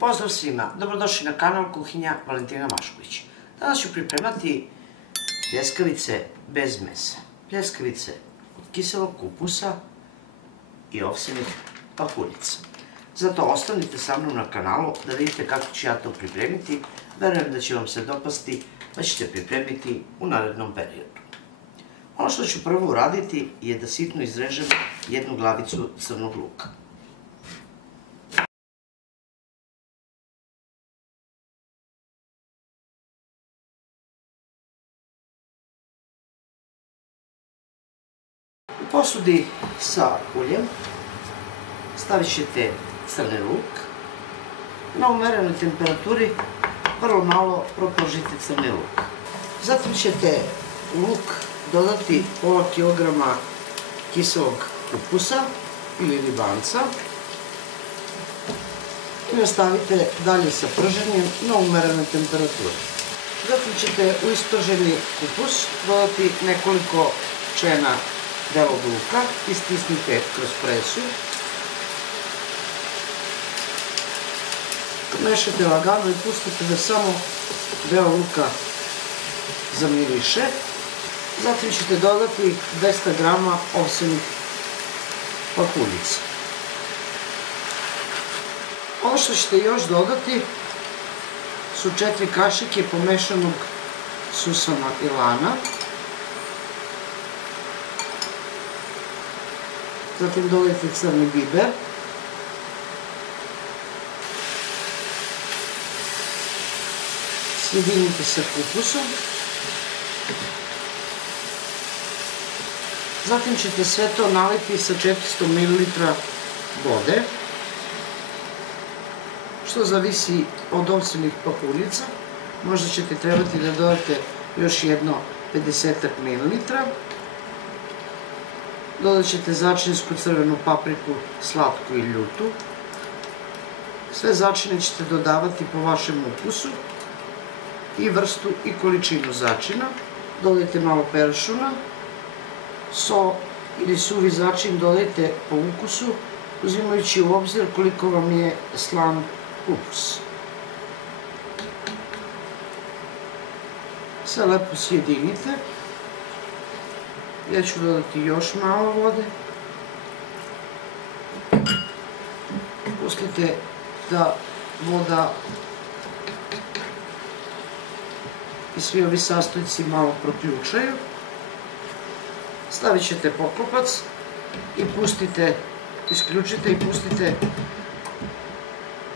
Pozdrav svima, dobrodošli na kanal Kuhinja Valentina Mašković. Danas ću pripremati pljeskavice bez mesa. Pljeskavice od kiselog kupusa i ovsenih pahuljica. Zato ostanite sa mnom na kanalu da vidite kako ću ja to pripremiti. Verujem da će vam se dopasti, pa ćete pripremiti u narednom periodu. Ono što ću prvo uraditi je da sitno izrežem jednu glavicu crnog luka. U posudi sa uljem stavit ćete crni luk. Na umerenoj temperaturi vrlo malo propržite crni luk. Zatim ćete u luk dodati pola kilograma kiselog kupusa ili ribanca i nastavite dalje sa prženjem na umerenoj temperaturi. Zatim ćete u isprženi kupus dodati nekoliko čena belog luka i stisnite kroz presu. Mešate lagano i pustite da samo beo luka zamiriše. Zatim ćete dodati 200 grama ovsenih pahuljica. Ovo što ćete još dodati su 4 kašike pomešanog susama i lana. Zatim dodajte crni biber. Sjedinite sa kupusom. Zatim ćete sve to naliti sa 400 ml vode, što zavisi od ovsenih pahuljica. Možda ćete trebati da dodate još jedno 50 ml. Dodat ćete začinsku crvenu papriku, slatku i ljutu. Sve začine ćete dodavati po vašem ukusu i vrstu i količinu začina. Dodajte malo peršuna, so ili suvi začin dodajte po ukusu, uzimajući u obzir koliko vam je slan kupus. Sve lepo sjedinite. Ja ću dodati još malo vode. Pustite da voda i svi ovi sastojci malo proključaju. Stavit ćete poklopac i isključite i pustite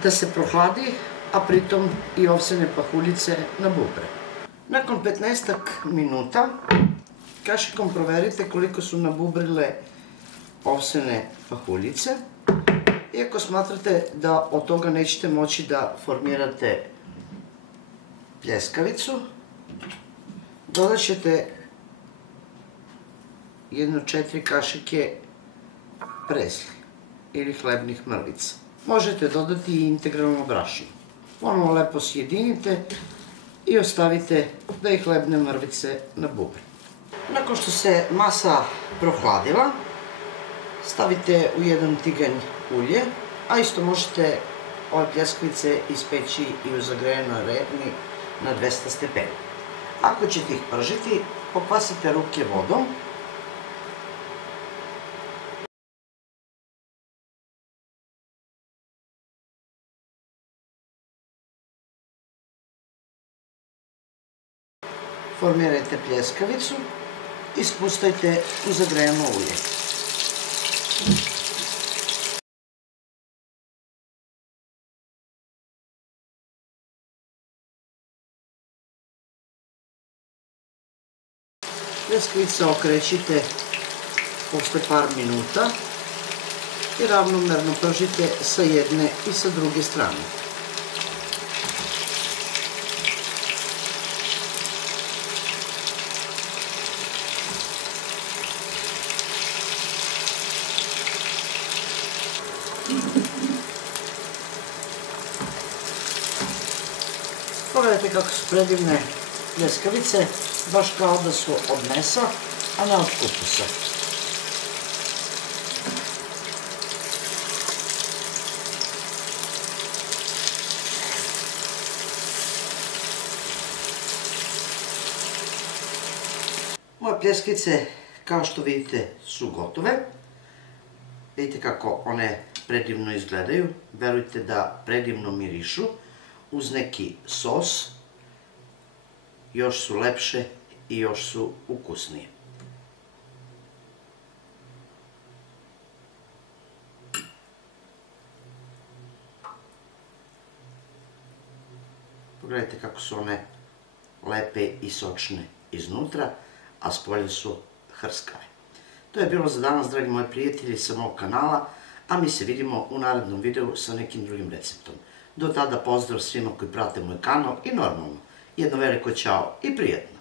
da se prohladi, a pritom i ovsene pahuljice na bubre. Nakon 15 minuta kašikom proverite koliko su nabubrile ovsene pahuljice. Iako smatrate da od toga nećete moći da formirate pljeskavicu, dodat ćete jedno 4 kašike presli ili hlebnih mrvica. Možete dodati i integralno brašno. Ponovo lepo sjedinite i ostavite da i hlebne mrvice nabubre. Nakon što se masa prohladila, stavite u jedan tiganj ulje, a isto možete ove pljeskavice ispeći i u zagrejanoj revni na 200 stepeni. Ako ćete ih pržiti, pokvasite ruke vodom. Formirajte pljeskavicu i spustajte u zagrejano ulje. Pljeskavice okrećite posle par minuta i ravnomerno pržite sa jedne i sa druge strane. Pogledajte kako su predivne pljeskavice, baš kao da su od mesa, a ne od kupusa. pljeskice, kao što vidite, su gotove. Vidite kako one predivno izgledaju. Verujte da predivno mirišu. Uz neki sos još su lepše i još su ukusnije. Pogledajte kako su one lepe i sočne iznutra, a spolja su hrskave. To je bilo za danas, dragi moji prijatelji, sa mog kanala, a mi se vidimo u narednom videu sa nekim drugim receptom. Do tada pozdrav svima koji prate moj kanal i normalno, jedno veliko ćao i prijetno!